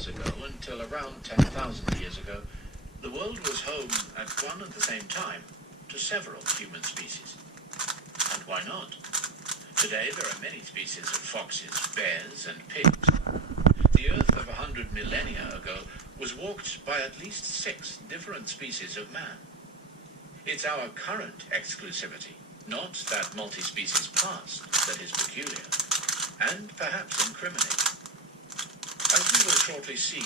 years ago, until around 10,000 years ago, the world was home at one and the same time to several human species. And why not? Today there are many species of foxes, bears, and pigs. The Earth of 100 millennia ago was walked by at least 6 different species of man. It's our current exclusivity, not that multi-species past, that is peculiar, and perhaps incriminating. As we will shortly see,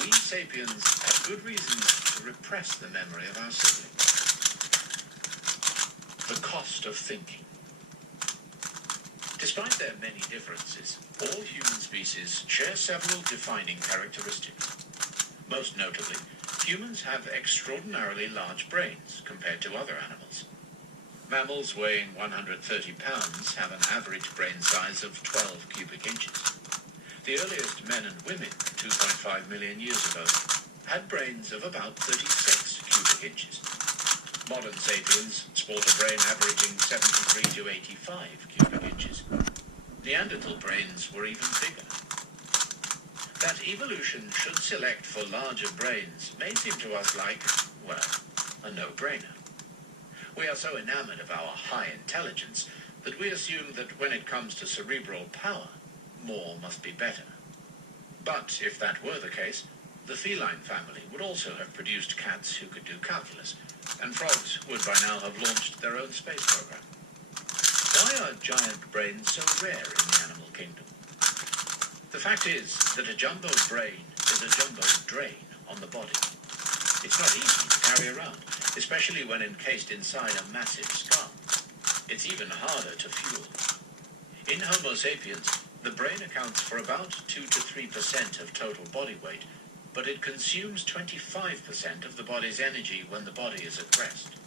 we sapiens have good reasons to repress the memory of our siblings. The cost of thinking. Despite their many differences, all human species share several defining characteristics. Most notably, humans have extraordinarily large brains compared to other animals. Mammals weighing 130 pounds have an average brain size of 12 cubic inches. The earliest men and women, 2.5 million years ago, had brains of about 36 cubic inches. Modern sapiens sport a brain averaging 73 to 85 cubic inches. Neanderthal brains were even bigger. That evolution should select for larger brains may seem to us like, well, a no-brainer. We are so enamored of our high intelligence that we assume that when it comes to cerebral power, more must be better. But if that were the case, the feline family would also have produced cats who could do calculus, and frogs would by now have launched their own space program. Why are giant brains so rare in the animal kingdom? The fact is that a jumbo brain is a jumbo drain on the body. It's not easy to carry around, especially when encased inside a massive skull. It's even harder to fuel. In Homo sapiens, the brain accounts for about 2 to 3% of total body weight, but it consumes 25% of the body's energy when the body is at rest.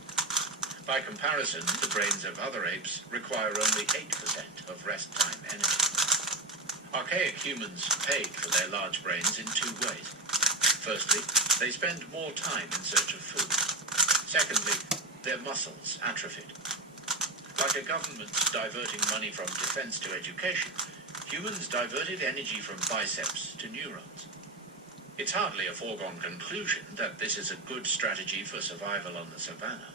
By comparison, the brains of other apes require only 8% of rest time energy. Archaic humans paid for their large brains in 2 ways. Firstly, they spend more time in search of food. Secondly, their muscles atrophied. Like a government diverting money from defense to education, humans diverted energy from biceps to neurons. It's hardly a foregone conclusion that this is a good strategy for survival on the savannah.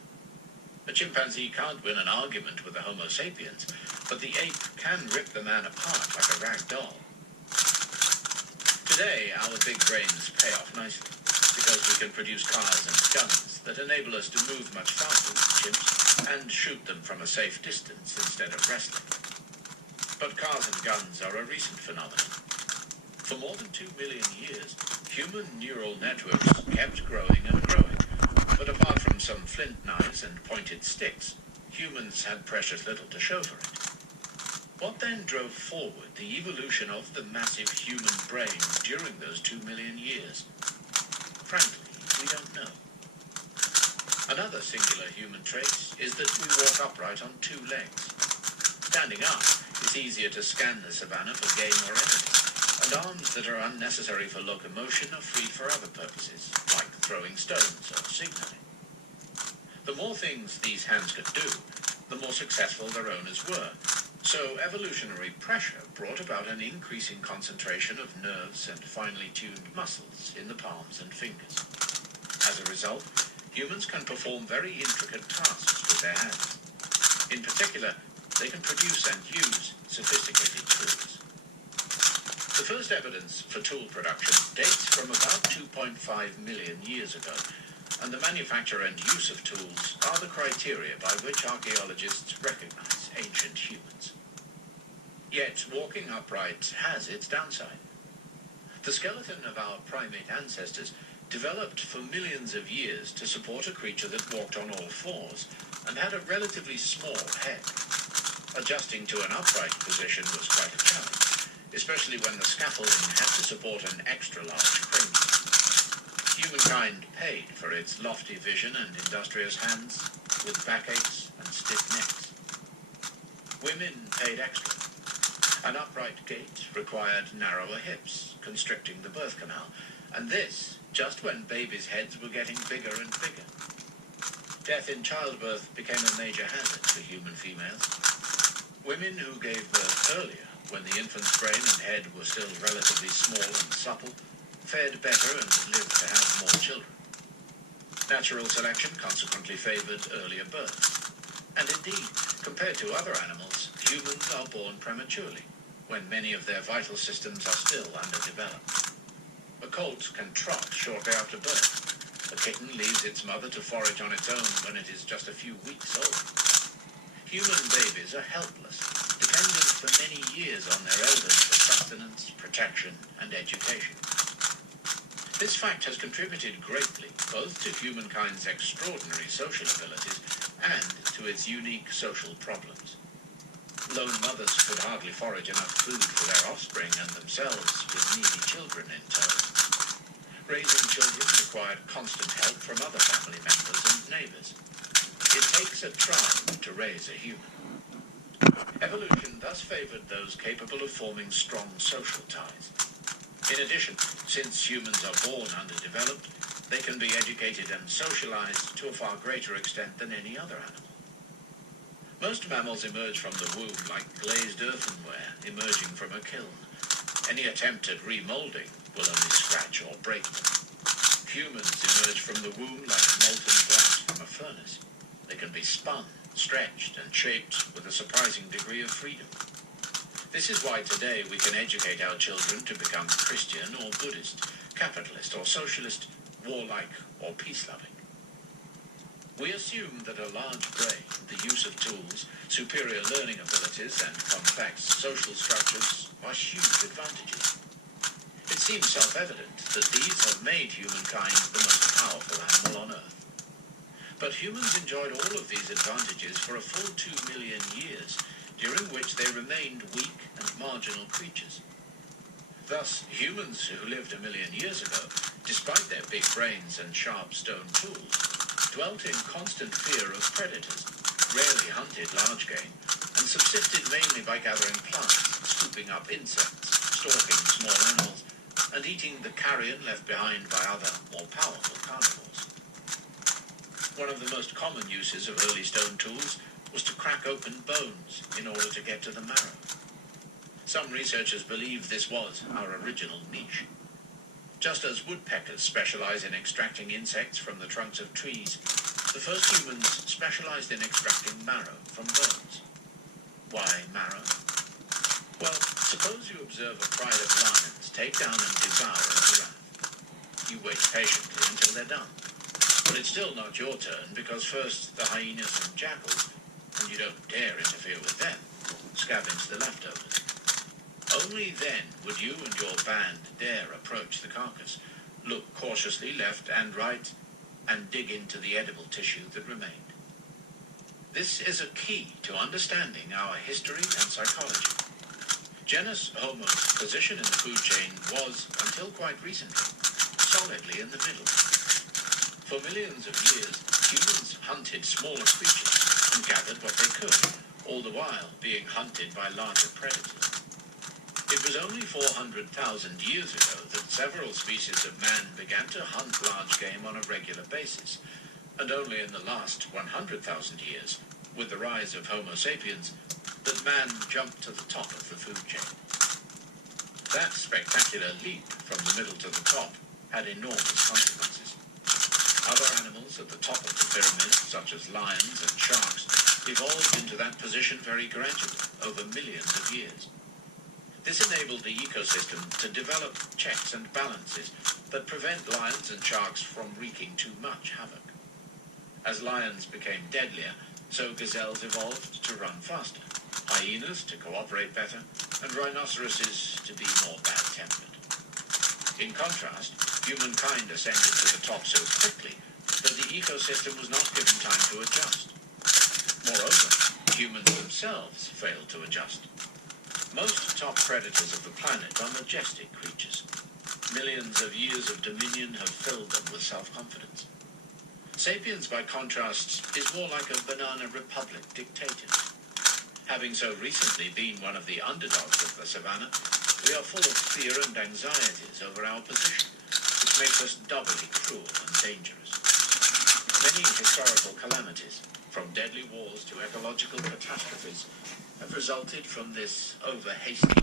A chimpanzee can't win an argument with the Homo sapiens, but the ape can rip the man apart like a rag doll. Today, our big brains pay off nicely, because we can produce cars and guns that enable us to move much faster than chimps and shoot them from a safe distance instead of wrestling. But cars and guns are a recent phenomenon. For more than 2 million years, human neural networks kept growing and growing, but apart from some flint knives and pointed sticks, humans had precious little to show for it. What then drove forward the evolution of the massive human brain during those 2 million years? Frankly, we don't know. Another singular human trait is that we walk upright on 2 legs. Standing up, it's easier to scan the savannah for game or enemy, and arms that are unnecessary for locomotion are freed for other purposes, like throwing stones or signaling. The more things these hands could do, the more successful their owners were, so evolutionary pressure brought about an increasing concentration of nerves and finely tuned muscles in the palms and fingers. As a result, humans can perform very intricate tasks with their hands. In particular, they can produce and use sophisticated tools. The first evidence for tool production dates from about 2.5 million years ago, and the manufacture and use of tools are the criteria by which archaeologists recognize ancient humans. Yet, walking upright has its downside. The skeleton of our primate ancestors developed for millions of years to support a creature that walked on all fours and had a relatively small head. Adjusting to an upright position was quite a challenge, especially when the scaffolding had to support an extra-large cranium. Humankind paid for its lofty vision and industrious hands with backaches and stiff necks. Women paid extra. An upright gait required narrower hips, constricting the birth canal, and this just when babies' heads were getting bigger and bigger. Death in childbirth became a major hazard for human females. Women who gave birth earlier, when the infant's brain and head were still relatively small and supple, fared better and lived to have more children. Natural selection consequently favored earlier births. And indeed, compared to other animals, humans are born prematurely, when many of their vital systems are still underdeveloped. A colt can trot shortly after birth. A kitten leaves its mother to forage on its own when it is just a few weeks old. Human babies are helpless, dependent for many years on their elders for sustenance, protection, and education. This fact has contributed greatly both to humankind's extraordinary social abilities and to its unique social problems. Lone mothers could hardly forage enough food for their offspring and themselves, with needy children in tow. Raising children required constant help from other family members and neighbors. It takes a tribe to raise a human. Evolution thus favored those capable of forming strong social ties. In addition, since humans are born underdeveloped, they can be educated and socialized to a far greater extent than any other animal. Most mammals emerge from the womb like glazed earthenware emerging from a kiln. Any attempt at remolding will only scratch or break them. Humans emerge from the womb like molten glass from a furnace. They can be spun, stretched, and shaped with a surprising degree of freedom. This is why today we can educate our children to become Christian or Buddhist, capitalist or socialist, warlike or peace-loving. We assume that a large brain, the use of tools, superior learning abilities, and complex social structures are huge advantages. It seems self-evident that these have made humankind the most powerful animal on Earth. But humans enjoyed all of these advantages for a full 2 million years, during which they remained weak and marginal creatures. Thus, humans who lived 1 million years ago, despite their big brains and sharp stone tools, dwelt in constant fear of predators, rarely hunted large game, and subsisted mainly by gathering plants, scooping up insects, stalking small animals, and eating the carrion left behind by other, more powerful carnivores. One of the most common uses of early stone tools was to crack open bones in order to get to the marrow. Some researchers believe this was our original niche. Just as woodpeckers specialize in extracting insects from the trunks of trees, the first humans specialized in extracting marrow from bones. Why marrow? Well, suppose you observe a pride of lions take down and devour a giraffe. You wait patiently until they're done. But it's still not your turn, because first the hyenas and jackals, and you don't dare interfere with them, scavenge the leftovers. Only then would you and your band dare approach the carcass, look cautiously left and right, and dig into the edible tissue that remained. This is a key to understanding our history and psychology. Genus Homo's position in the food chain was, until quite recently, solidly in the middle. For millions of years, humans hunted smaller creatures and gathered what they could, all the while being hunted by larger predators. It was only 400,000 years ago that several species of man began to hunt large game on a regular basis, and only in the last 100,000 years, with the rise of Homo sapiens, that man jumped to the top of the food chain. That spectacular leap from the middle to the top had enormous consequences. Other animals at the top of the pyramid, such as lions and sharks, evolved into that position very gradually, over millions of years. This enabled the ecosystem to develop checks and balances that prevent lions and sharks from wreaking too much havoc. As lions became deadlier, so gazelles evolved to run faster, hyenas to cooperate better, and rhinoceroses to be more bad-tempered. In contrast, humankind ascended to the top so quickly that the ecosystem was not given time to adjust. Moreover, humans themselves failed to adjust. Most top predators of the planet are majestic creatures. Millions of years of dominion have filled them with self-confidence. Sapiens, by contrast, is more like a banana republic dictator. Having so recently been one of the underdogs of the savannah, we are full of fear and anxieties over our position, which makes us doubly cruel and dangerous. Many historical calamities, from deadly wars to ecological catastrophes, have resulted from this over-hasty